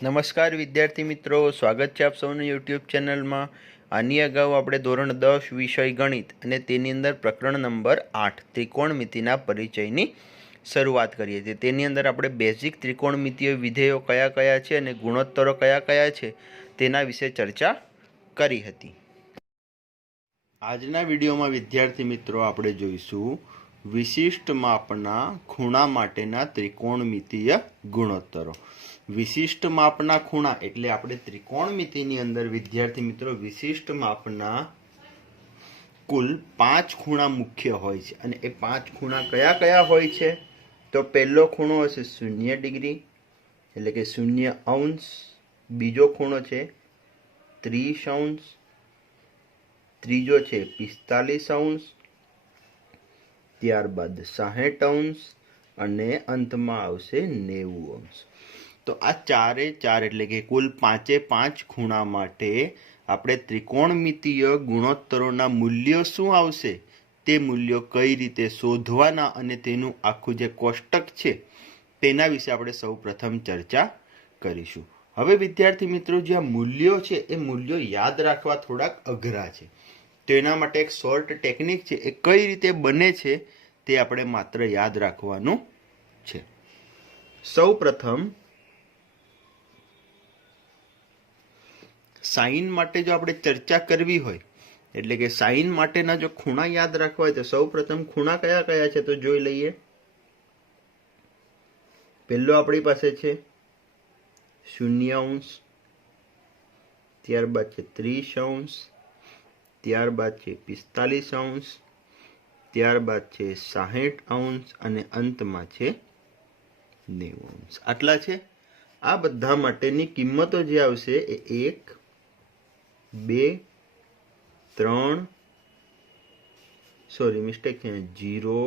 નમસ્કાર વિદ્યાર્થી મિત્રો, સ્વાગત છે આપ સૌનું યુટ્યુબ ચેનલમાં। આની અગાઉ આપણે ધોરણ 10 વિષય ગણિત અને તેની અંદર પ્રકરણ નંબર 8 ત્રિકોણમિતિના પરિચયની શરૂઆત કરીએ છીએ। તેની અંદર આપણે બેઝિક ત્રિકોણમિતિય વિધેયો કયા કયા છે અને ગુણોત્તરો કયા કયા છે તેના વિશે ચર્ચા કરી હતી। આજના વિડીયોમાં વિદ્યાર્થી મિત્રો આપણે જોઈશું વિશિષ્ટ માપના ખૂણા માટેના ત્રિકોણમિતિય ગુણોત્તરો। વિશિષ્ટ માપના ખૂણા એટલે આપણે ત્રિકોણમિતિની અંદર વિદ્યાર્થી મિત્રો વિશિષ્ટ માપના કુલ 5 ખૂણા મુખ્ય હોય છે અને એ 5 ખૂણા કયા કયા હોય છે તો પહેલો ખૂણો હશે 0 ડિગ્રી એટલે કે 0 અંશ, બીજો ખૂણો છે 30 અંશ, ત્રીજો છે 45 અંશ, ત્યારબાદ 60 અંશ અને અંતમાં આવશે 90 અંશ। તો આ ચારે ચાર એટલે કે કુલ 5 ખૂણા માટે આપણે ત્રિકોણમિતિય ગુણોત્તરોના મૂલ્યો શું આવશે તે મૂલ્યો કઈ રીતે શોધવાના અને તેનું આખું જે કોષ્ટક છે તેના વિશે આપણે સૌ પ્રથમ ચર્ચા કરીશું। હવે વિદ્યાર્થી મિત્રો જે આ મૂલ્યો છે એ મૂલ્યો યાદ રાખવા થોડાક અઘરા છે, તો એના માટે એક શોર્ટ ટેકનિક છે, એ કઈ રીતે બને છે તે આપણે માત્ર યાદ રાખવાનું છે। સૌ પ્રથમ સાઇન માટે જો આપણે ચર્ચા કરવી હોય એટલે કે સાઇન માટેના જો ખૂણા યાદ રાખવા હોય તો સૌ પ્રથમ ખૂણા કયા કયા છે તો જોઈ લઈએ। પહેલો આપણી પાસે છે 0 અંશ, ત્યારબાદ છે 30 અંશ, ત્યારબાદ છે 45 અંશ, ત્યારબાદ છે 60 અંશ અને અંતમાં છે 90 અંશ। આટલા છે। આ બધા માટેની કિંમતો જે આવશે એ 1, 2, 3 સોરી મિસ્ટેક છે 0,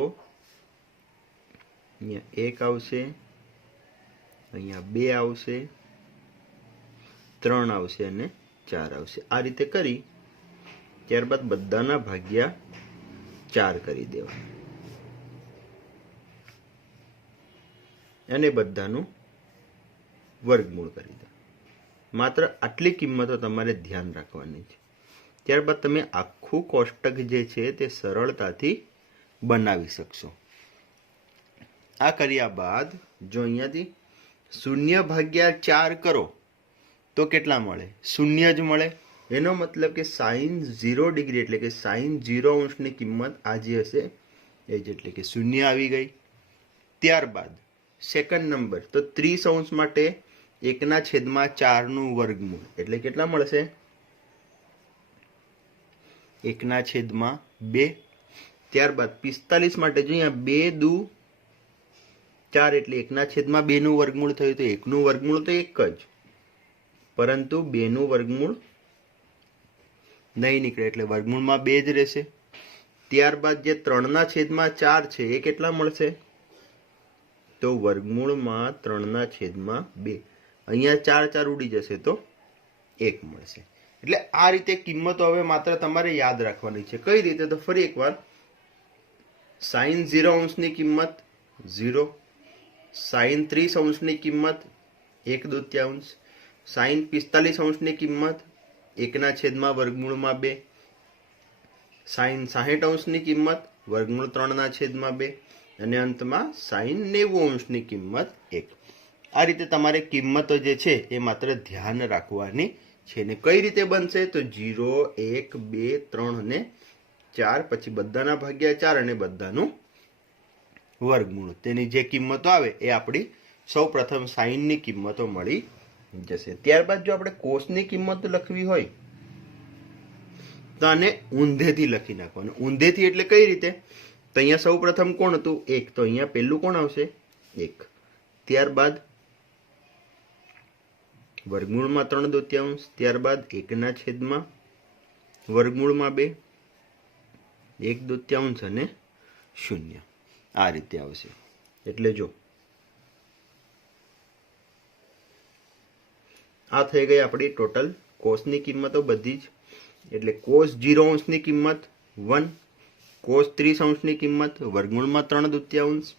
અહીંયા 1 આવશે, અહીંયા 2 આવશે, 3 આવશે અને 4 આવશે। આ રીતે કરી ત્યારબાદ બધાના ભાગ્યા 4 કરી દેવા અને બધાનું વર્ગમૂળ કરી દે। માત્ર આટલી કિંમતો તમારે ધ્યાન રાખવાની છે। ત્યારબાદ તમે આખું કોષ્ટક જે છે તે સરળતાથી બનાવી શકશો। આ કર્યા બાદ જો અહીંયાથી 0/4 કરો તો કેટલા મળે? 0 જ મળે। એનો મતલબ કે સાઇન 0 ડિગ્રી એટલે કે સાઇન 0 અંશની કિંમત આ જે હશે એ જ એટલે કે 0 આવી ગઈ। ત્યારબાદ સેકન્ડ નંબર તો 30 અંશ માટે 1/4 નું વર્ગમૂળ એટલે કેટલા મળશે? 1/2। ત્યારબાદ 45 માટે જો અહીંયા 2 દુ 4 એટલે 1/2 નું વર્ગમૂળ થયું તો 1 નું વર્ગમૂળ તો 1 જ, પરંતુ 2 નું વર્ગમૂળ નહીં નીકળે એટલે વર્ગમૂળમાં 2 જ રહેશે। ત્યારબાદ જે 3/4 છે એ કેટલા મળશે તો વર્ગમૂળમાં 3/2। અહીંયા 4 ઉડી જશે તો 1 મળશે। એટલે આ રીતે કિંમતો હવે માત્ર તમારે યાદ રાખવાની છે। કઈ રીતે તો ફરી એકવાર સાઇન 0 અંશની કિંમત 0, સાઇન 30 અંશની કિંમત 1/2, સાઇન 45 અંશની કિંમત 1/2, સાઇન 60 અંશની કિંમત વર્ગમૂળ 3/2 અને અંતમાં સાઇન 90 અંશની કિંમત 1। આ રીતે તમારે કિંમતો જે છે એ માત્ર ધ્યાન રાખવાની છે। ને કઈ રીતે બનશે તો 0, 1, 2, 3 અને 4 પછી બધાના ભાગ્યા 4 અને બધાનું વર્ગમૂળ, તેની જે કિંમતો આવે એ આપણી સૌ પ્રથમ સાઇનની કિંમતો મળી જશે। ત્યારબાદ જો આપણે કોસની કિંમત લખવી હોય તો આને ઊંધેથી લખી નાખવાનું। ઊંધેથી એટલે કઈ રીતે તો અહીંયા સૌ પ્રથમ કોણ હતું 1, તો અહીંયા પહેલું કોણ આવશે 1, ત્યારબાદ વર્ગમૂળમાં 3/2, ત્યારબાદ 1/2 વર્ગમૂળમાં 2, 1/2 અને 0 આ રીતે આવશે। એટલે જો આ થઈ ગઈ આપણી ટોટલ કોસની કિંમતો બધી જ। એટલે કોસ 0 અંશની કિંમત 1, કોસ 30 અંશની કિંમત વર્ગમૂળમાં 3/2,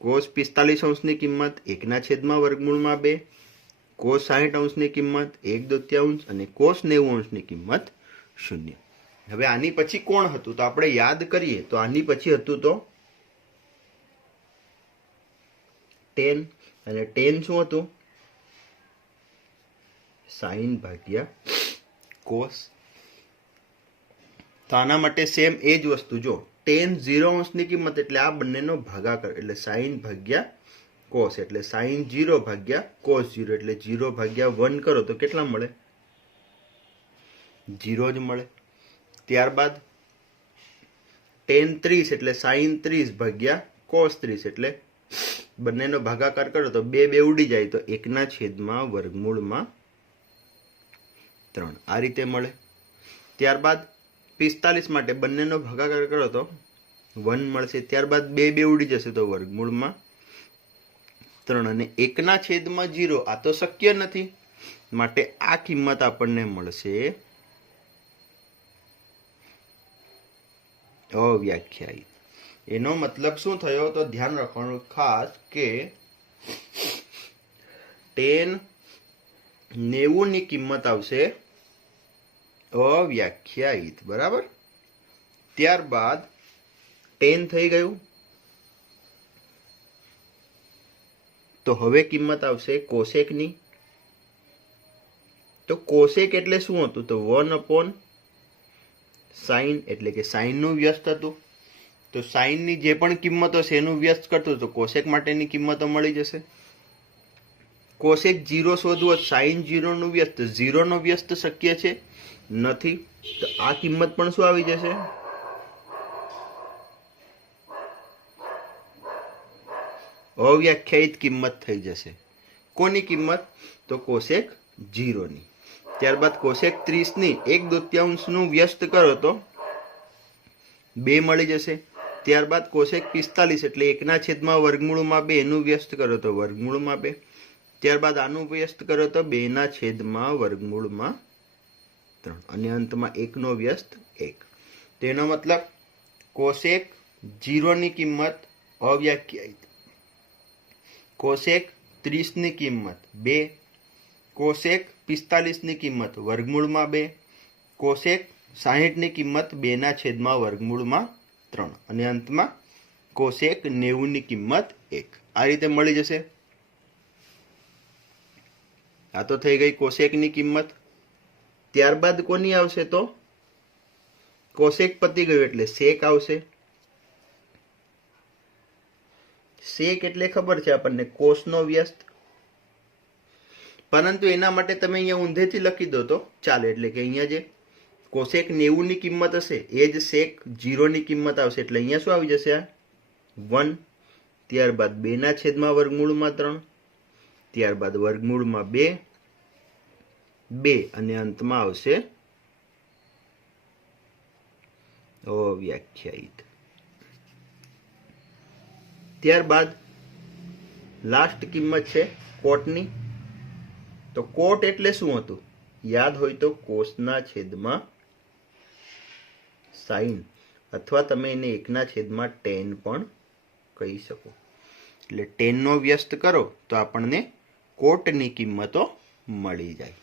કોસ 45 અંશની કિંમત 1/2 વર્ગમૂળમાં 2, કોસ 60 અંશની કિંમત 1/2 અને કોસ 90 અંશની કિંમત 0. હવે આની પછી કોણ હતું? તો આપણે યાદ કરીએ તો આની પછી હતું તો tan, અને tan શું હતું? sin ભાગ્યા cos. તો આના માટે સેમ એ જ વસ્તુ, જો tan 0 અંશની કિંમત એટલે આ બંનેનો ભાગાકાર, એટલે sin ભાગ્યા cos, એટલે sin 0 ભાગ્યા cos 0, એટલે 0 ભાગ્યા 1 કરો તો કેટલા મળે? 0 જ મળે. ત્યારબાદ tan 30 એટલે sin 30 ભાગ્યા cos 30, એટલે બંનેનો ભાગાકાર કરો તો 2 ઉડી જાય તો 1/√3 આ રીતે મળે. ત્યારબાદ 45 માટે બંનેનો ભાગાકાર કરો તો 1 મળશે. ત્યારબાદ 2 ઉડી જશે તો √3 અને 1/0 આ તો શક્ય નથી, માટે આ કિંમત આપણને મળશે અવ્યાખ્યાયિત. એનો મતલબ શું થયો? તો ધ્યાન રાખવાનું ખાસ કે tan 90 ની કિંમત આવશે અવ્યાખ્યાયિત, બરાબર. ત્યારબાદ tan થઈ ગયું, તો હવે કિંમત આવશે કોસેકની. તો કોસેક એટલે શું હતું? તો 1/sin, એટલે કે સાઇન નું વ્યસ્ત હતું. તો સાઇન ની જે પણ કિંમતો છે એનું વ્યસ્ત કરતું, તો કોસેક માટેની કિંમતો મળી જશે. કોસેક 0 શોધવો, સાઇન 0 નું વ્યસ્ત, 0 નો વ્યસ્ત શક્ય છે નથી, તો આ કિંમત પણ શું આવી જશે? અવ્યાખ્યાયિત કિંમત થઈ જશે. કોની કિંમત? તો કોસેક 0 ની. ત્યારબાદ કોસેક 30 ની 1/2 નું વ્યસ્ત કરો તો 2 મળી જશે. ત્યારબાદ કોસેક 45 એટલે 1/√2 એનું વ્યસ્ત કરો તો √2. ત્યારબાદ આનું વ્યસ્ત કરો તો 2/√3 અને અંતમાં 1 નો વ્યસ્ત 1. તેનો મતલબ કોસેક 0 ની કિંમત અવ્યાખ્યાયિત, કોસેક 30 ની કિંમત 2, કોસેક 45 ની કિંમત √2, કોસેક 60 ની કિંમત 2/√3 અને અંતમાં કોસેક 90 ની કિંમત 1. આ રીતે મળી જશે. આ તો થઈ ગઈ કોસેક ની કિંમત. ત્યારબાદ કોની આવશે? તો કોસેક પતી ગયું એટલે સેક આવશે. સેક એટલે ખબર છે આપણને, કોસ નો વ્યસ્ત. પરંતુ એના માટે તમે અહીંયા ઊંધેથી લખી દો તો ચાલે. એટલે કે અહીંયા જે કોસેક 90 ની કિંમત હશે એ જ સેક 0 ની કિંમત આવશે. એટલે અહીંયા શું આવી જશે? આ 1. ત્યારબાદ 2/√3, ત્યારબાદ √2, 2 અને અંતમાં આવશે અવ્યાખ્યાયિત. ત્યારબાદ લાસ્ટ કિંમત છે કોટની. તો કોટ એટલે શું હતું? યાદ હોય તો કોસના છેદમાં સાઇન, અથવા તમે એને 1/tan પણ કહી શકો. એટલે tan નો વ્યસ્ત કરો તો આપણને કોટની કિંમતો મળી જાય.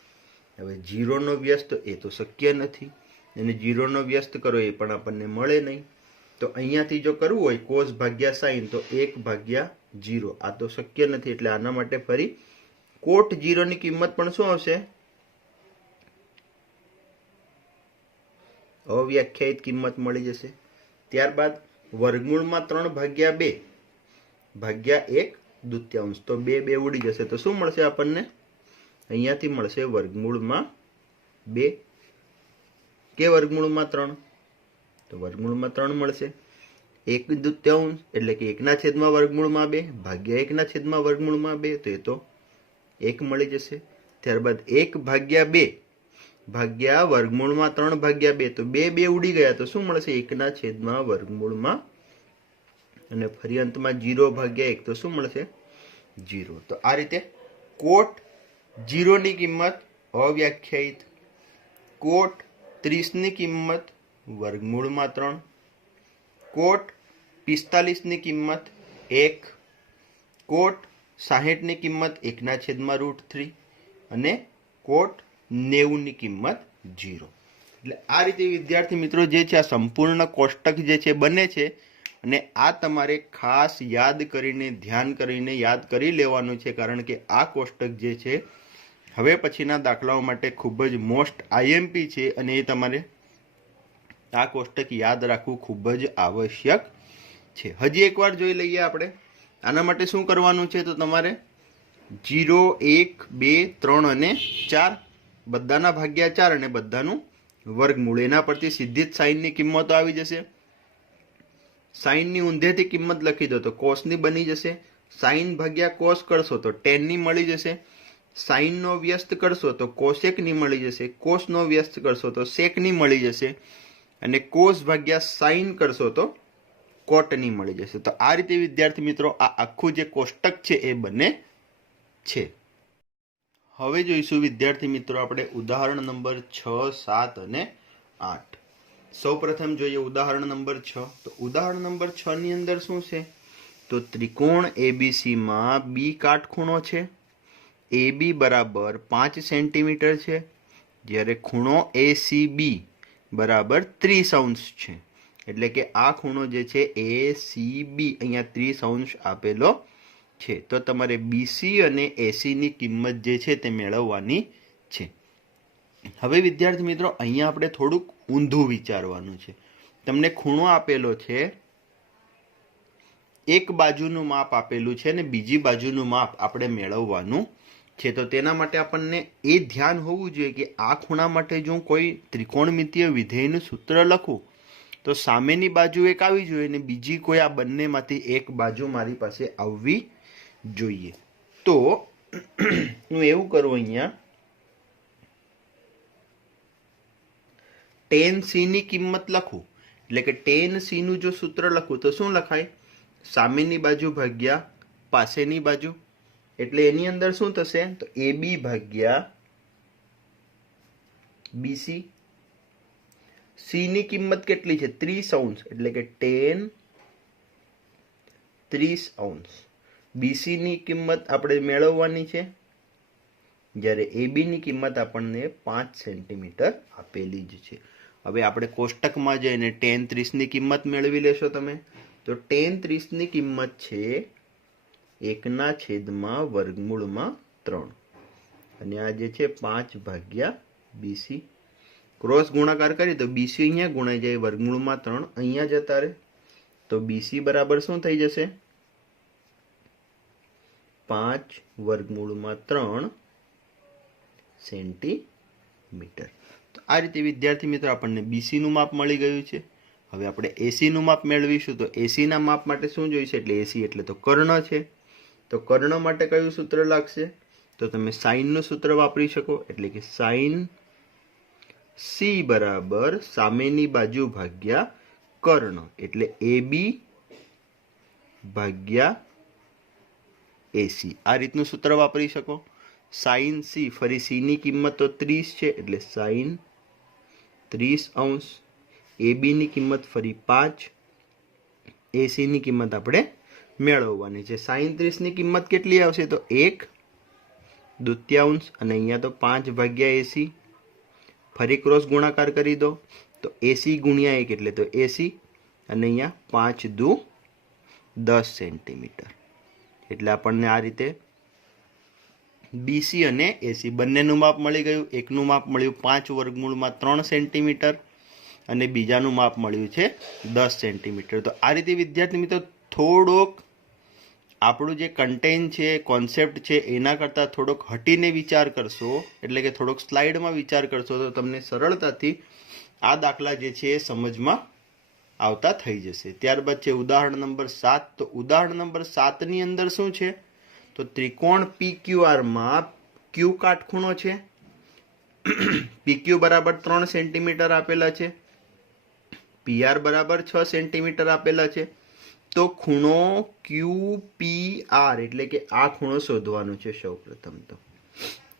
હવે 0 નો વ્યસ્ત એ તો શક્ય નથી, અને 0 નો વ્યસ્ત કરો એ પણ આપણને મળે નહીં. તો અહીંયાથી જો કરવું હોય કોસ ભાગ્યા સાઇન તો 1/0, આ તો શક્ય નથી. એટલે આના માટે ફરી કોટ 0 ની કિંમત પણ શું આવશે? અવ્યાખ્યાયિત કિંમત મળી જશે. ત્યારબાદ √3 ભાગ્યા 2 ભાગ્યા 1/2, તો 2 ઉડી જશે તો શું મળશે આપણને? અહીંયાથી મળશે √2 કે √3, તો √3 મળશે. 1/2 એટલે કે 1/√2 ભાગ્યા 1/√2, તો એ તો 1 મળી જશે. ત્યારબાદ 1/2 ભાગ્યા √3 ભાગ્યા 2, તો 2 ઉડી ગયા તો શું મળશે? 1/√3 અને ફરી અંતમાં 0/1, તો શું મળશે? 0. તો આ રીતે કોટ 0 ની કિંમત અવ્યાખ્યાયિત, કોટ 30 ની કિંમત √3, કોટ 45 ની કિંમત 1, કોટ 60 ની કિંમત 1/√3, અને કોટ 90 ની કિંમત 0. એટલે આ રીતે વિદ્યાર્થી મિત્રો જે છે આ સંપૂર્ણ કોષ્ટક જે છે બને છે અને આ તમારે ખાસ યાદ કરીને ધ્યાન કરીને યાદ કરી લેવાનું છે, કારણ કે આ કોષ્ટક જે છે હવે પછીના દાખલાઓ માટે ખૂબ જ મોસ્ટ આઈએમપી છે અને એ તમારે આ કોષ્ટક યાદ રાખવું ખૂબ જ આવશ્યક છે. હજી એકવાર જોઈ લઈએ આપણે. આના માટે શું કરવાનું છે, તો તમારે 0, 1, 2, 3 અને 4 બધાના ભાગ્યા 4 અને બધાનું વર્ગમૂળ. એના પરથી સીધી જ સાઈનની કિંમતો આવી જશે. સાઈનની ઊંધેથી કિંમત લખી દો તો કોસની બની જશે. સાઈન ભાગ્યા કોસ કરશો તો ટેનની મળી જશે. સાઈનનો વ્યસ્ત કરશો તો કોસેકની મળી જશે. કોસનો વ્યસ્ત કરશો તો સેકની મળી જશે. અને કોસ ભાગ્યા સાઈન કરશો તો કોટની મળી જશે. તો આ રીતે વિદ્યાર્થી મિત્રો આ આખું જે કોષ્ટક છે એ બને છે. હવે જોઈશું વિદ્યાર્થી મિત્રો આપણે ઉદાહરણ નંબર 6, 7 અને 8. સૌપ્રથમ જોઈએ ઉદાહરણ નંબર 6. તો ઉદાહરણ નંબર 6 ની અંદર શું છે, તો ત્રિકોણ ABC માં B કાટખૂણો છે. AB બરાબર 5 સેન્ટીમીટર છે, જ્યારે ખૂણો ACB બરાબર 30° છે. એટલે કે આ ખૂણો જે છે ACB અહીંયા 30° આપેલો છે. તો તમારે BC અને AC ની કિંમત જે છે તે મેળવવાની છે. હવે વિદ્યાર્થી મિત્રો અહીંયા આપણે થોડુંક ઊંધું વિચારવાનું છે. તમને ખૂણો આપેલો છે, એક બાજુનું માપ આપેલું છે અને બીજી બાજુનું માપ આપણે મેળવવાનું છે. તો તેના માટે આપણને એ ધ્યાન હોવું જોઈએ કે આ ખૂણા માટે જો કોઈ ત્રિકોણમિતીય વિધેયનું સૂત્ર લખું તો સામેની બાજુ એક આવી જોઈએ અને બીજી કોઈ આ બંનેમાંથી એક બાજુ મારી પાસે આવવી જોઈએ. તો હું એવું કરું, અહીંયા tan c ની કિંમત લખું. એટલે કે tan c નું જો સૂત્ર લખું તો શું લખાય, સામેની બાજુ ભાગ્યા પાસેની બાજુ. એટલે એની અંદર શું થશે, તો AB ભાગ્યા BC. C ની કિંમત કેટલી છે, 30°. એટલે કે tan 30°. BC ની કિંમત આપણે મેળવવાની છે, જ્યારે AB ની કિંમત આપણને 5 સેન્ટીમીટર આપેલી જ છે. હવે આપણે કોષ્ટકમાં જઈને tan 30 ની કિંમત મેળવી લેશો તમે. તો tan 30 ની કિંમત છે 1/3 અને આ જે છે 5 ભાગ્યા BC. ક્રોસ ગુણાકાર કરીએ તો BC અહીંયા ગુણાઈ જાય, વર્ગમૂળમાં 3 અહીંયા જતા રહે. તો BC બરાબર શું થઈ જશે, 5/3 સેન્ટીમીટર. તો આ રીતે વિદ્યાર્થી મિત્રો આપણને BC નું માપ મળી ગયું છે. હવે આપણે AC નું માપ મેળવીશું. તો AC ના માપ માટે શું જોઈશે, એટલે AC એટલે તો કર્ણ છે. તો કર્ણ માટે કયું સૂત્ર લાગશે, તો તમે સાઈન નું સૂત્ર વાપરી શકો. એટલે કે સાઈન C બરાબર સામેની બાજુ ભાગ્યા કર્ણ. એટલે AB ભાગ્યા AC આ રીતનું સૂત્ર વાપરી શકો. સાઈન C, ફરી C ની કિંમત તો 30 છે, એટલે સાઈન 30°. AB ની કિંમત ફરી 5. AC ની કિંમત આપણે મેળવવાની છે. સાઈન 30 ની કિંમત કેટલી આવશે, તો 1/2 અને અહીંયા તો 5 ભાગ્યા AC. ફરી ક્રોસ ગુણાકાર કરી દો તો AC ગુણ્યા 1 એટલે તો AC અને અહીંયા 5 × 10 સેન્ટીમીટર. એટલે આપણને આ રીતે BC અને AC બંનેનું માપ મળી ગયું. એકનું માપ મળ્યું 5/3 સેન્ટીમીટર અને બીજાનું માપ મળ્યું છે 10 સેન્ટીમીટર. તો આ રીતે વિદ્યાર્થી મિત્રો થોડોક આપણું જે કન્ટેન્ટ છે, કોન્સેપ્ટ છે, એના કરતાં થોડોક હટીને વિચાર કરશો, એટલે કે થોડોક સ્લાઇડમાં વિચાર કરશો તો તમને સરળતાથી આ દાખલા જે છે એ સમજમાં આવતા થઈ જશે. ત્યારબાદ છે ઉદાહરણ નંબર 7. તો ઉદાહરણ નંબર 7 ની અંદર શું છે, તો ત્રિકોણ PQR માં Q કાટખૂણો છે. PQ બરાબર 3 સેન્ટીમીટર આપેલા છે, PR બરાબર 6 સેન્ટીમીટર આપેલા છે. તો ખૂણો QPR એટલે કે આ ખૂણો શોધવાનો છે સૌપ્રથમ તો,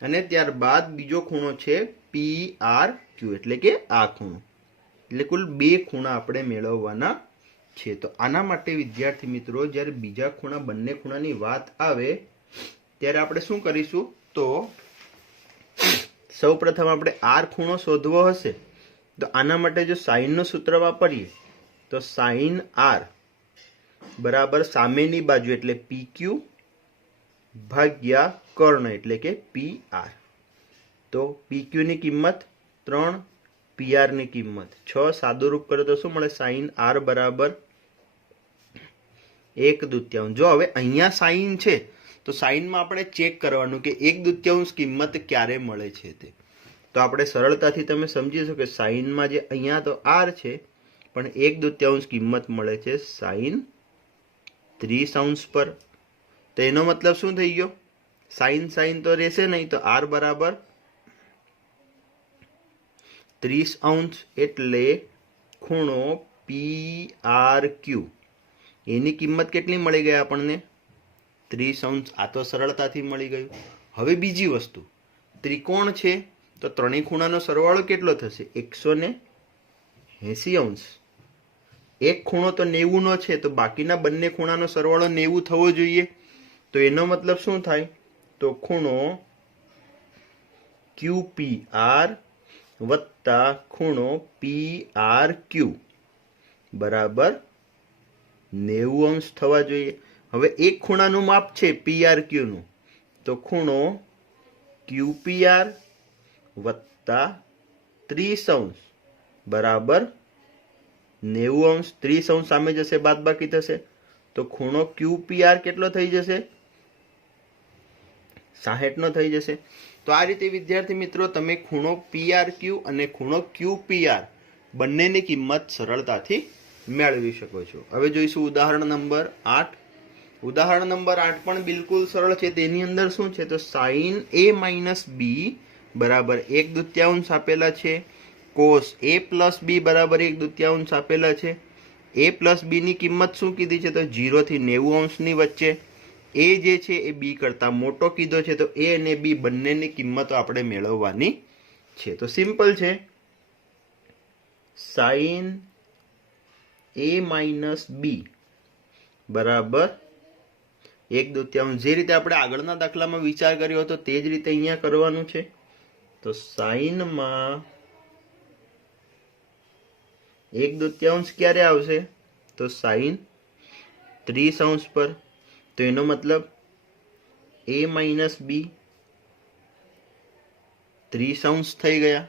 અને ત્યારબાદ બીજો ખૂણો છે PRQ એટલે કે આ ખૂણો. એટલે કુલ 2 ખૂણા આપણે મેળવવાના છે. તો આના માટે વિદ્યાર્થી મિત્રો જ્યારે બંને ખૂણાની વાત આવે ત્યારે આપણે શું કરીશું, તો સૌપ્રથમ આપણે આર ખૂણો શોધવો હશે તો આના માટે જો સાઈનનું સૂત્ર વાપરીએ તો સાઈન આર બરાબર સામેની બાજુ એટલે PQ ભાગ્યા કર્ણ એટલે કે PR. તો PQ ની કિંમત 3, PR ની કિંમત 6. સાદુરૂપ કરો તો શું મળે? સાઈન આર બરાબર 1/2. જો હવે અહીંયા સાઈન છે તો સાઈનમાં આપણે ચેક કરવાનું કે 1/2 કિંમત ક્યારે મળે છે તે. તો આપણે સરળતાથી તમે સમજી શકો કે સાઈનમાં જે અહીંયા તો આર છે પણ 1/2 કિંમત મળે છે સાઈન 30° પર. તો એનો મતલબ શું થઈ ગયો? સાઈન સાઈન તો રહેશે નહીં, તો આર બરાબર 30° એટલે ખૂણો PRQ એની કિંમત કેટલી મળી ગઈ આપણને? 30°. આ તો સરળતાથી મળી ગયું. હવે બીજી વસ્તુ, ત્રિકોણ છે તો ત્રણેય ખૂણાનો સરવાળો કેટલો થશે? 180°. એક ખૂણો તો 90 નો છે તો બાકીના બંને ખૂણાનો સરવાળો 90 થવો જોઈએ. તો એનો મતલબ શું થાય? તો ખૂણો QPR વત્તા ખૂણો PRQ બરાબર 90° થવા જોઈએ. હવે એક ખૂણાનું માપ છે PRQ નું, તો ખૂણો QPR વત્તા 30° બરાબર 90°. 30° સામે જશે, બાદબાકી થશે, તો ખૂણો QPR કેટલો થઈ જશે? 60 નો થઈ જશે. તો આ રીતે વિદ્યાર્થી મિત્રો તમે ખૂણો PRQ અને ખૂણો QPR બંનેની કિંમત સરળતાથી મેળવી શકો છો. હવે જોઈશું ઉદાહરણ નંબર 8. ઉદાહરણ નંબર 8 પણ બિલકુલ સરળ છે. તેની અંદર શું છે? તો સાઈન A - B બરાબર 1/2 આપેલા છે. કોસ A + B બરાબર 1/2 આપેલા છે. A + B ની કિંમત શું કીધી છે? તો 0 થી 90° ની વચ્ચે. A જે છે એ B કરતા મોટો કીધો છે, તો A અને B બંનેની કિંમતો આપણે મેળવવાની છે. તો સિમ્પલ છે. સાઈન A - B બરાબર 1/2. જે રીતે આપણે આગળના દાખલામાં વિચાર કર્યો હતો તે જ રીતે અહીંયા કરવાનું છે. તો સાઈનમાં 1/2 ક્યારે આવશે? તો સાઈન 30° પર. તો એનો મતલબ A - B 30° થઈ ગયા.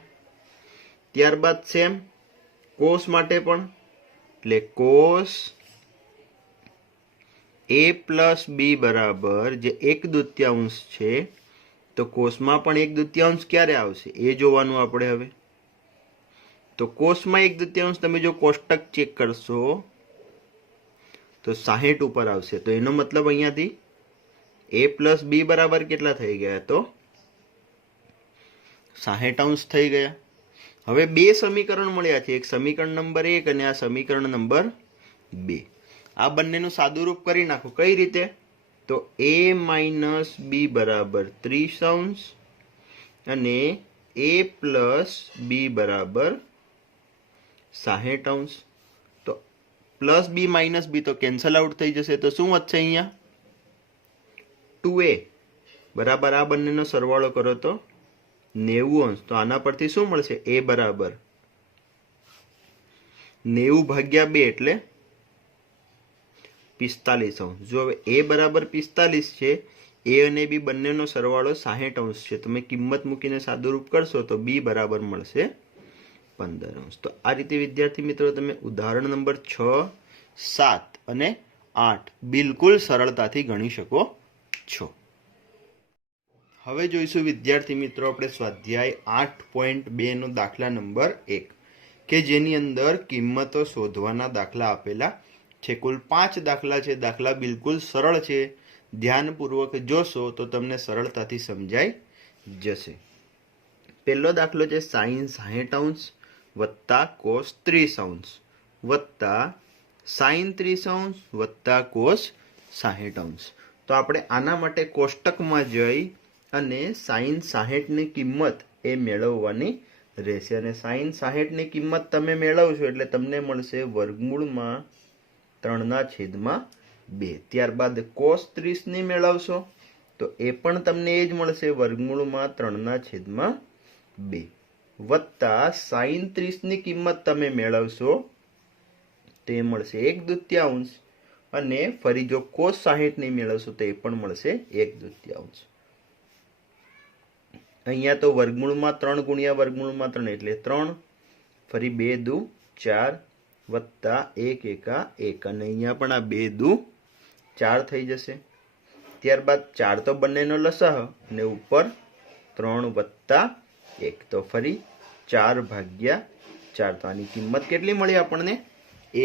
ત્યારબાદ સેમ કોસ માટે પણ, એટલે કોસ A + B બરાબર જે 1/2 છે, તો કોસમાં પણ 1/2 ક્યારે આવશે એ જોવાનું આપણે હવે. તો કોસમાં 1/2 તમે જો કોષ્ટક ચેક કરશો તો 60 ઉપર આવશે. તો એનો મતલબ અહીંયાથી A + B બરાબર કેટલા થઈ ગયા? તો 60° થઈ ગયા. હવે બે સમીકરણ મળ્યા છે, એક સમીકરણ નંબર 1 અને આ સમીકરણ નંબર 2. આ બંનેનું સાદુરૂપ કરી નાખો. કઈ રીતે? તો A - B બરાબર 30° અને A + B બરાબર 60°. તો +B - B તો કેન્સલ આઉટ થઈ જશે. તો શું વધશે અહીંયા? 2A બરાબર આ બંનેનો સરવાળો કરો તો 90°. તો આના પરથી શું મળશે? A બરાબર 90/2 એટલે 45°. જો હવે A બરાબર 45 છે, A અને B બંનેનો સરવાળો 60° છે. તમે કિંમત મૂકીને સાદુરૂપ કરશો તો B બરાબર મળશે 15°. તો આ રીતે વિદ્યાર્થી મિત્રો તમે ઉદાહરણ નંબર 6, 7 અને 8 બિલકુલ સરળતાથી ગણી શકો છો. હવે જોઈશું વિદ્યાર્થી મિત્રો આપણે સ્વાધ્યાય 8.2 નો દાખલા નંબર 1 કે જેની અંદર કિંમતો શોધવાના દાખલા આપેલા છે. કુલ 5 દાખલા છે. દાખલા બિલકુલ સરળ છે. ધ્યાનપૂર્વક જોશો તો તમને સરળતાથી સમજાઈ જશે. પહેલો દાખલો છે સાઈન 60° વત્તા કોસ 30° વત્તા સાઈન 30° વત્તા કોસ 60°. તો આપણે આના માટે કોષ્ટકમાં જઈ અને સાઈન 60 ની કિંમત એ મેળવવાની રહેશે. અને સાઈન 60 ની કિંમત તમે મેળવશો એટલે તમને મળશે વર્ગમૂળમાં 3/2. ત્યારબાદ કોસ 30 ની મેળવશો તો એ પણ તમને એ જ મળશે, વર્ગમૂળમાં 3/2. 2 વત્તા સાઈન 30 ની કિંમત તમે મેળવશો તે મળશે 1/2 અને ફરી જો કોસ 60 ની મેળવશો તો એ પણ મળશે 1/2. અહીંયા તો વર્ગમૂળમાં 3 ગુણ્યા વર્ગમૂળમાં 3 એટલે 3 ફરી 2 દુ 4 વત્તા 1 એકા 1 અને અહીંયા પણ આ 2 દુ 4 થઈ જશે. ત્યારબાદ 4 તો બંનેનો લસાઅ અને ઉપર 3 વત્તા 1 તો ફરી 4/4 તો આની કિંમત કેટલી મળી આપણને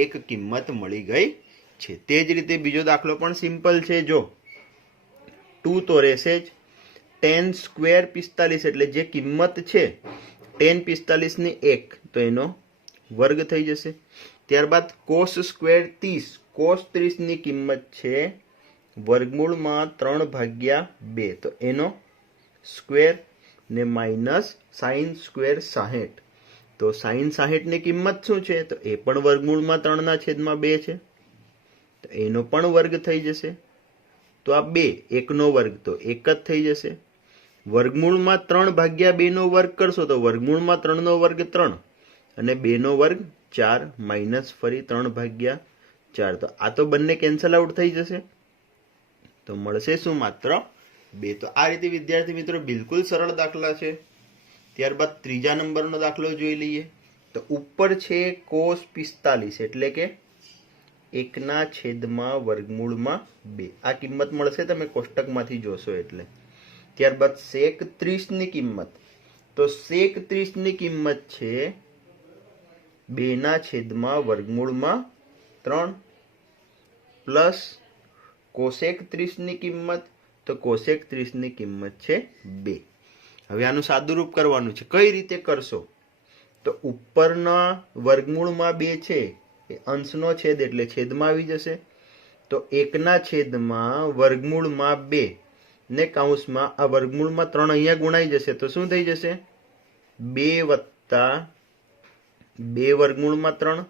1 કિંમત મળી ગઈ છે. તે જ રીતે બીજો દાખલો પણ સિમ્પલ છે. જો 2 તો રહેશે જ, 10 સ્ક્વેર 45 એટલે જે કિંમત છે 10 45 ની 1 તો એનો વર્ગ થઈ જશે. ત્યારબાદ કોસ સ્ક્વેર 30 કોસ 30 ની કિંમત છે વર્ગમૂળમાં 3/2 તો એનો સ્ક્વેર ને માઇનસ સાઈન સ્ક્વેર 60 તો સાઈન 60 ની કિંમત શું છે તો એ પણ વર્ગમૂળમાં 3/2 છે તો એનો પણ વર્ગ થઈ જશે. તો આ 2 1 નો વર્ગ તો 1 જ થઈ જશે. વર્ગમૂળમાં 3/2 નો વર્ગ કરશો તો વર્ગમૂળમાં 3 નો વર્ગ 3 અને 2 નો વર્ગ 4 માઇનસ ફરી 3/4 તો આ તો બંને કેન્સલ આઉટ થઈ જશે તો મળશે શું માત્ર 2. તો આ રીતે વિદ્યાર્થી મિત્રો બિલકુલ સરળ દાખલા છે. ત્યારબાદ ત્રીજા નંબરનો દાખલો જોઈ લઈએ. તો ઉપર છે કોસ 45 એટલે કે 1/2 વર્ગમૂળમાં 2 આ કિંમત મળશે તમે કોષ્ટકમાંથી જોશો એટલે. ત્યારબાદ sec 30 ની કિંમત તો sec 30 ની કિંમત છે 2/2 વર્ગમૂળમાં 3 પ્લસ cosec 30 ની કિંમત તો cosec 30 ની કિંમત છે 2. હવે આનું સાદુરૂપ કરવાનું છે. કઈ રીતે કરશો તો ઉપરના વર્ગમૂળમાં 2 છે એ અંશનો છેદ એટલે છેદમાં આવી જશે તો 1/2 વર્ગમૂળમાં 2 ને કૌંસમાં આ વર્ગમૂળમાં 3 અહીંયા ગુણાઈ જશે તો શું થઈ જશે 2 વત્તા 2 વર્ગમૂળમાં 3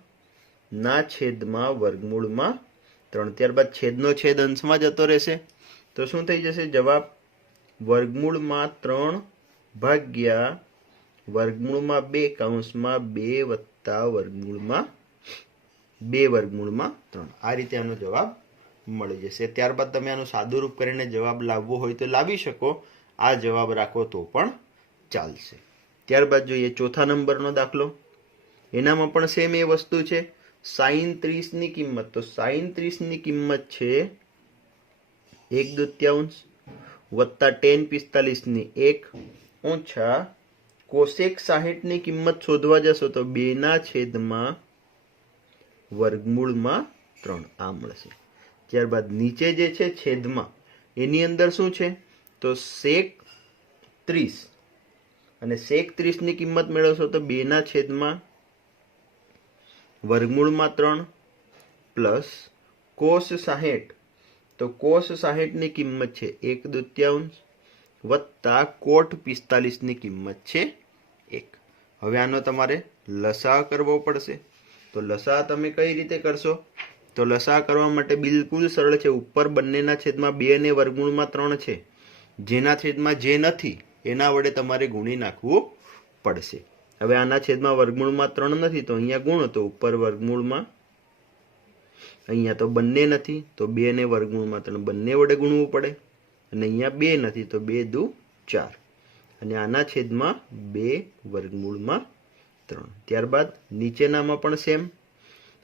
ના છેદમાં વર્ગમૂળમાં 3. ત્યારબાદ છેદનો છેદ અંશમાં જતો રહેશે તો શું થઈ જશે જવાબ વર્ગમૂળમાં 3 ભાગ્યા વર્ગમૂળમાં 2 કૌંસમાં 2 વત્તા વર્ગમૂળમાં 2 વર્ગમૂળમાં 3 આ રીતે આનો જવાબ મળી જશે. ત્યારબાદ તમે આનું સાદુરૂપ કરીને જવાબ લાવવો હોય તો લાવી શકો, આ જવાબ રાખો તો પણ ચાલશે. ત્યારબાદ જોઈએ ચોથા નંબરનો દાખલો. એનામાં પણ સેમ એ વસ્તુ છે. સાઈન 30 ની કિંમત તો સાઈન 30 ની કિંમત છે 1/2 વત્તા tan 45 ની 1 ઓછા કોસેક 60 ની કિંમત શોધવા જશો તો 2/2 વર્ગમૂળમાં 3 આ મળશે. ત્યારબાદ નીચે જે છે છેદમાં એની અંદર શું છે તો sec 30 અને sec 30 ની કિંમત મેળવશો તો 2/2 વર્ગમૂળમાં 3 પ્લસ cos 60 તો cos 60 ની કિંમત છે 1/2 વત્તા cot 45 ની કિંમત છે 1. હવે આનો તમારે લસાઅ કરવો પડશે તો લસાઅ તમે કઈ રીતે કરશો તો લસાઅ કરવા માટે બિલકુલ સરળ છે. ઉપર બંનેના છેદમાં 2 અને વર્ગમૂળમાં 3 છે જેના છેદમાં જે નથી એના વડે તમારે ગુણી નાખવું પડશે. હવે આના છેદમાં વર્ગમૂળમાં 3 નથી તો અહીંયા ગુણો તો ઉપર વર્ગમૂળમાં અહીંયા તો બંને નથી તો 2 ને વર્ગમૂળમાં 3 બંને વડે ગુણવું પડે અને અહીંયા 2 નથી તો 2 દુ 4 અને આના છેદમાં 2 વર્ગમૂળમાં 3. ત્યારબાદ નીચેનામાં પણ સેમ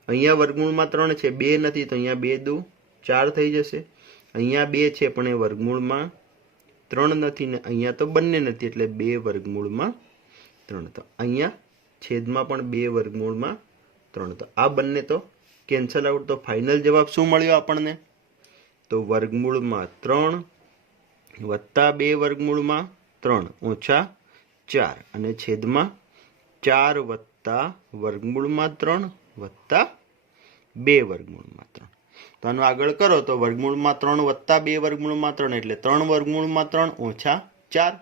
અહીંયા વર્ગમૂળમાં 3 છે 2 નથી તો અહીંયા 2 દુ 4 થઈ જશે. અહીંયા 2 છે પણ એ વર્ગમૂળમાં 3 નથી ને અહીંયા તો બંને નથી એટલે 2 વર્ગમૂળમાં 3 તો અહીંયા છેદમાં પણ 2 વર્ગમૂળમાં 3 તો આ બંને તો કેન્સલ આઉટ. તો ફાઇનલ જવાબ શું મળ્યો આપણને તો વર્ગમૂળમાં 3 વત્તા 2 વર્ગમૂળમાં 3 ઓછા 4 અને છેદમાં 4 વત્તા વર્ગમૂળમાં 3 વત્તા 2 વર્ગમૂળમાં 3. તો આનું આગળ કરો તો વર્ગમૂળમાં 3 વત્તા 2 વર્ગમૂળમાં 3 એટલે 3 વર્ગમૂળમાં 3 ઓછા 4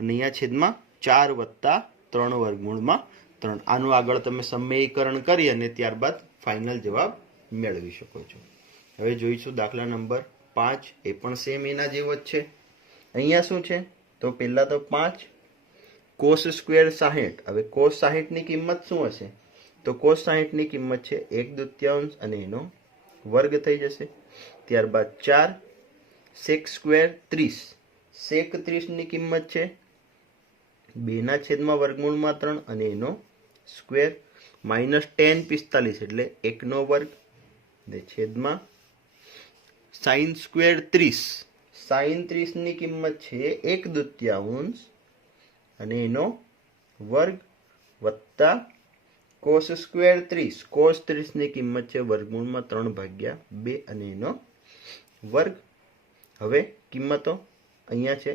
અને અહીંયા છેદમાં 4 વત્તા 3 વર્ગમૂળમાં 3. આનું આગળ તમે સમયીકરણ કરી અને ત્યારબાદ ફાઇનલ જવાબ મેળવી શકો છો. હવે જોઈશું દાખલા નંબર 5. એ પણ સેમ એના જેવો જ છે. અહીંયા શું છે તો પહેલા તો 5 કોસ સ્ક્વેર 60. હવે કોસ 60 ની કિંમત શું હશે? તો કોસ 60 ની કિંમત છે 1/2 અને એનો વર્ગ થઈ જશે. ત્યારબાદ 4 સેક સ્ક્વેર 30. સેક 30 ની કિંમત છે 2/3 અને એનો સ્ક્વેર માઇનસ tan 45 એટલે 1 નો વર્ગ ને છેદમાં સાઇન સ્ક્વેર 30. સાઇન 30 ની કિંમત છે 1/2 અને એનો વર્ગ વત્તા કોસ સ્ક્વેર 30. કોસ 30 ની કિંમત છે 3/2 અને એનો વર્ગ. હવે કિંમતો અહીંયા છે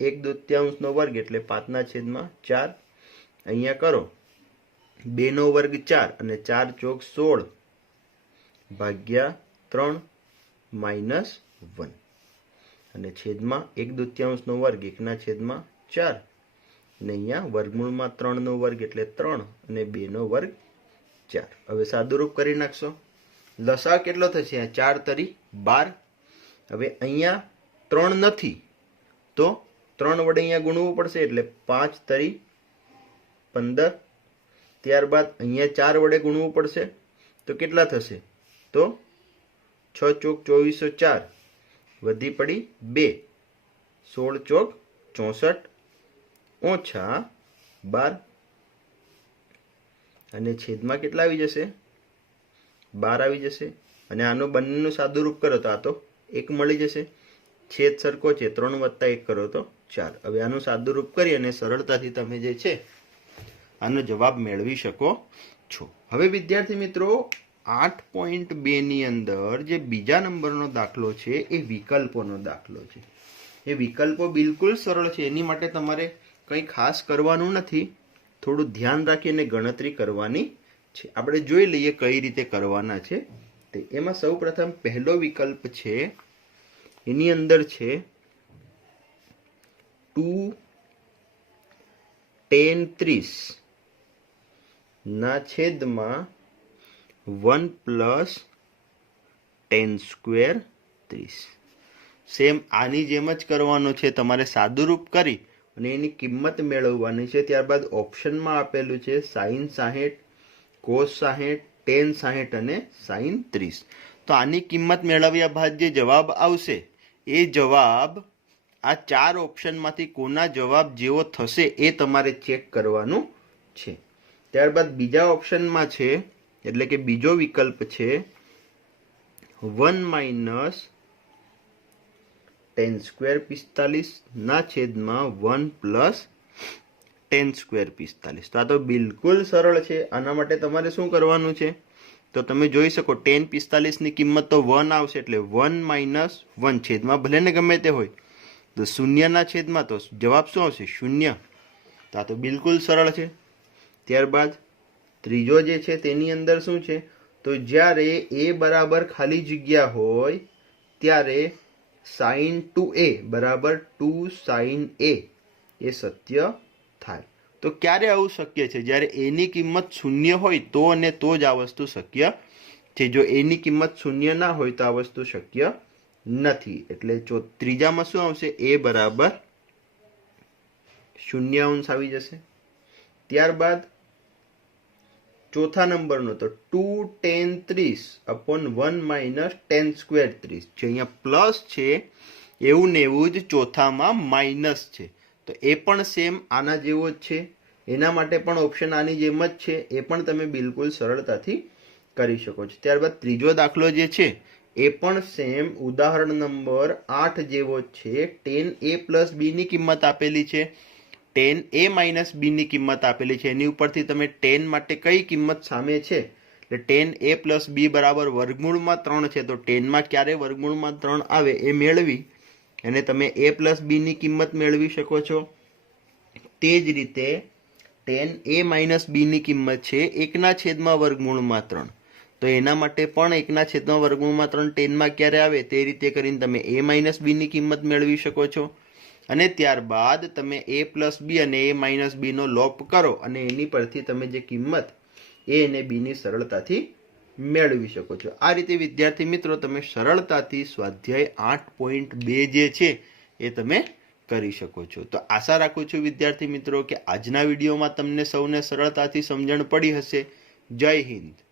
1/2 નો વર્ગ એટલે 5/4. અહીંયા કરો 2 નો વર્ગ 4 અને 4 ચોક 16 ભાગ્યા 3 માઇનસ 1 અને છેદમાં 1/2 નો વર્ગ 1/4 અને અહીંયા વર્ગમૂળમાં 3 નો વર્ગ એટલે 3 અને 2 નો વર્ગ 4. હવે સાદુરૂપ કરી નાખશો. લસા કેટલો થશે? 4 તરી 12. હવે અહીંયા 3 નથી તો 3 વડે અહીંયા ગુણવું પડશે એટલે 5 તરી 15. ત્યારબાદ અહીંયા 4 વડે ગુણવું પડશે તો કેટલા થશે? તો 6 ચોક 2404 વધી પડી 2. 16 ચોક 64 ઓછા 12 અને છેદમાં કેટલા આવી જશે? 12 આવી જશે. અને આનો બંનેનું સાદુરૂપ કરો તો આ તો 1 મળી જશે. છેદ સરખો છે 3 વત્તા 1 કરો તો 4. હવે આનું સાદુરૂપ કરી અને સરળતાથી તમે જે છે આનો જવાબ મેળવી શકો છો. હવે વિદ્યાર્થી મિત્રો 8.2 ની અંદર જે બીજા નંબરનો દાખલો છે એ વિકલ્પોનો દાખલો છે. એ વિકલ્પો બિલકુલ સરળ છે. એની માટે તમારે કંઈ ખાસ કરવાનું નથી. થોડું ધ્યાન રાખીને ગણતરી કરવાની છે. આપણે જોઈ લઈએ કઈ રીતે કરવાના છે તે. એમાં સૌપ્રથમ પહેલો વિકલ્પ છે એની અંદર છે 2 tan 30 ના છેદમાં 1 પ્લસ tan સ્ક્વેર 30. સેમ આની જેમ જ કરવાનું છે. તમારે સાદુરૂપ કરી અને એની કિંમત મેળવવાની છે. ત્યારબાદ ઓપ્શનમાં આપેલું છે સાઇન 60, કોસ 60, tan 60 અને સાઇન 30. તો આની કિંમત મેળવ્યા બાદ જે જવાબ આવશે એ જવાબ આ 4 ઓપ્શનમાંથી કોના જવાબ જેવો થશે એ તમારે ચેક કરવાનું છે. ત્યારબાદ બીજા ઓપ્શનમાં છે એટલે કે બીજો વિકલ્પ છે 1 માઇનસ tan સ્ક્વેર 45 ના છેદમાં 1 પ્લસ tan સ્ક્વેર 45. તો આ તો બિલકુલ સરળ છે. આના માટે તમારે શું કરવાનું છે? તો તમે જોઈ શકો tan 45 ની કિંમત તો 1 આવશે એટલે 1 માઇનસ 1 છેદમાં ભલે ને ગમે તે હોય તો 0 ના છેદમાં તો જવાબ શું આવશે? 0. તો આ તો બિલકુલ સરળ છે. ત્યારબાદ ત્રીજો જે છે તેની અંદર શું છે? તો જ્યારે a બરાબર ખાલી જગ્યા હોય ત્યારે sin 2a બરાબર 2 sin a એ સત્ય થાય. તો ક્યારે આવું શક્ય છે? જ્યારે a ની કિંમત 0 હોય તો અને તો જ આ વસ્તુ શક્ય છે. જો a ની કિંમત 0 ના હોય તો આ વસ્તુ શક્ય નથી. એટલે ત્રીજામાં શું આવશે? a બરાબર 0 આવી જશે. ત્યારબાદ ચોથા નંબરનો તો 2 tan 30 upon 1 minus tan square 30. જે અહીંયા પ્લસ છે એવું ને એવું જ ચોથામાં માઇનસ છે. તો એ પણ સેમ આના જેવો જ છે. એના માટે પણ ઓપ્શન આની જેમ જ છે. એ પણ તમે બિલકુલ સરળતાથી કરી શકો છો. ત્યારબાદ ત્રીજો દાખલો જે છે એ પણ સેમ ઉદાહરણ નંબર 8 જેવો જ છે. tan a પ્લસ b ની કિંમત આપેલી છે, tan a માઇનસ b ની કિંમત આપેલી છે. એની ઉપરથી તમે tan માટે કઈ કિંમત સામે છે એટલે tan a પ્લસ b બરાબર વર્ગમૂળમાં 3 છે. તો tan માં ક્યારે વર્ગમૂળમાં 3 આવે એ મેળવી અને તમે a પ્લસ b ની કિંમત મેળવી શકો છો. તે જ રીતે tan a માઇનસ b ની કિંમત છે 1/3. તો એના માટે પણ 1/3 tan માં ક્યારે આવે તે રીતે કરીને તમે a માઇનસ b ની કિંમત મેળવી શકો છો. અને ત્યારબાદ તમે a પ્લસ b અને a માઇનસ b નો લોપ કરો અને એની પરથી તમે જે કિંમત a અને b ની સરળતાથી મેળવી શકો છો. આ રીતે વિદ્યાર્થી મિત્રો તમે સરળતાથી સ્વાધ્યાય 8.2 જે છે એ તમે કરી શકો છો। તો આશા રાખું છું વિદ્યાર્થી મિત્રો કે આજના વિડીયોમાં તમને સૌને સરળતાથી સમજણ પડી હશે। જય હિન્દ।